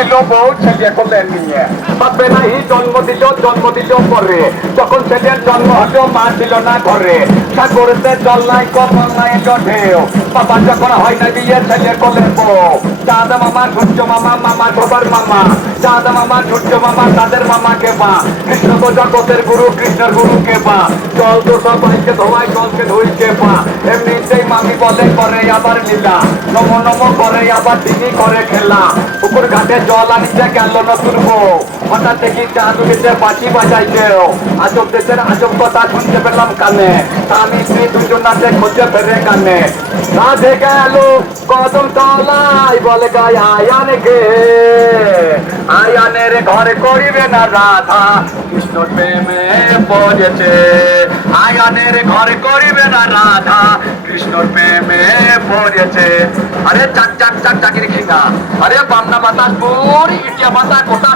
এলো বউ ছেলে কোলে নিয়ে। বাপে নাই জন্ম দিল জন্ম দিল পরে। যখন ছেলের জন্ম হলো মা ছিল না ঘরে। সাগরেতে জল নাই কমল নাই ঢেউ বাবা যখন হয় না বিয়ে ছেলে কোলে বউ। দাদা মামা, সূর্য মামা মামা সবার মামা। দাদা মামা, সূর্য মামা, তাদের মামা কে পা কৃষ্ণ তো জগতের গুরু, কৃষ্ণের গুরু কে পা জল তো সবাইকে ধোয়াই জলকে ধুই কে পা এমনিতেই মামি বলে করে আবার লীলা নম নম করে আবার দিদি করে খেলা। পুকুর ঘাটে জল আনিতে গেল নতুন বউ। হঠাৎ দেখি চাঁদুলিতে বাঁচি বাজাইতেও। আজব দেশের আজব কথা শুনতে পেলাম কানে। স্বামী স্ত্রী দুজন নাচে খুঁজে ফেরে কানে? রাধে গেল কদম তলাই বলে গায়, আয়ানে গে। আয়ানের ঘরে করিবে না রাধা। কৃষ্ণ প্রেমে পড়েছে। আয়ানের ঘর করিবে না রাধা। কৃষ্ণর প্রেমে পড়েছে আরে চাক চাক চাক, চাকির খিঙ্গা। আরে বামনা বাতাস, বুড়ি ইটিয়া বাতা কোটা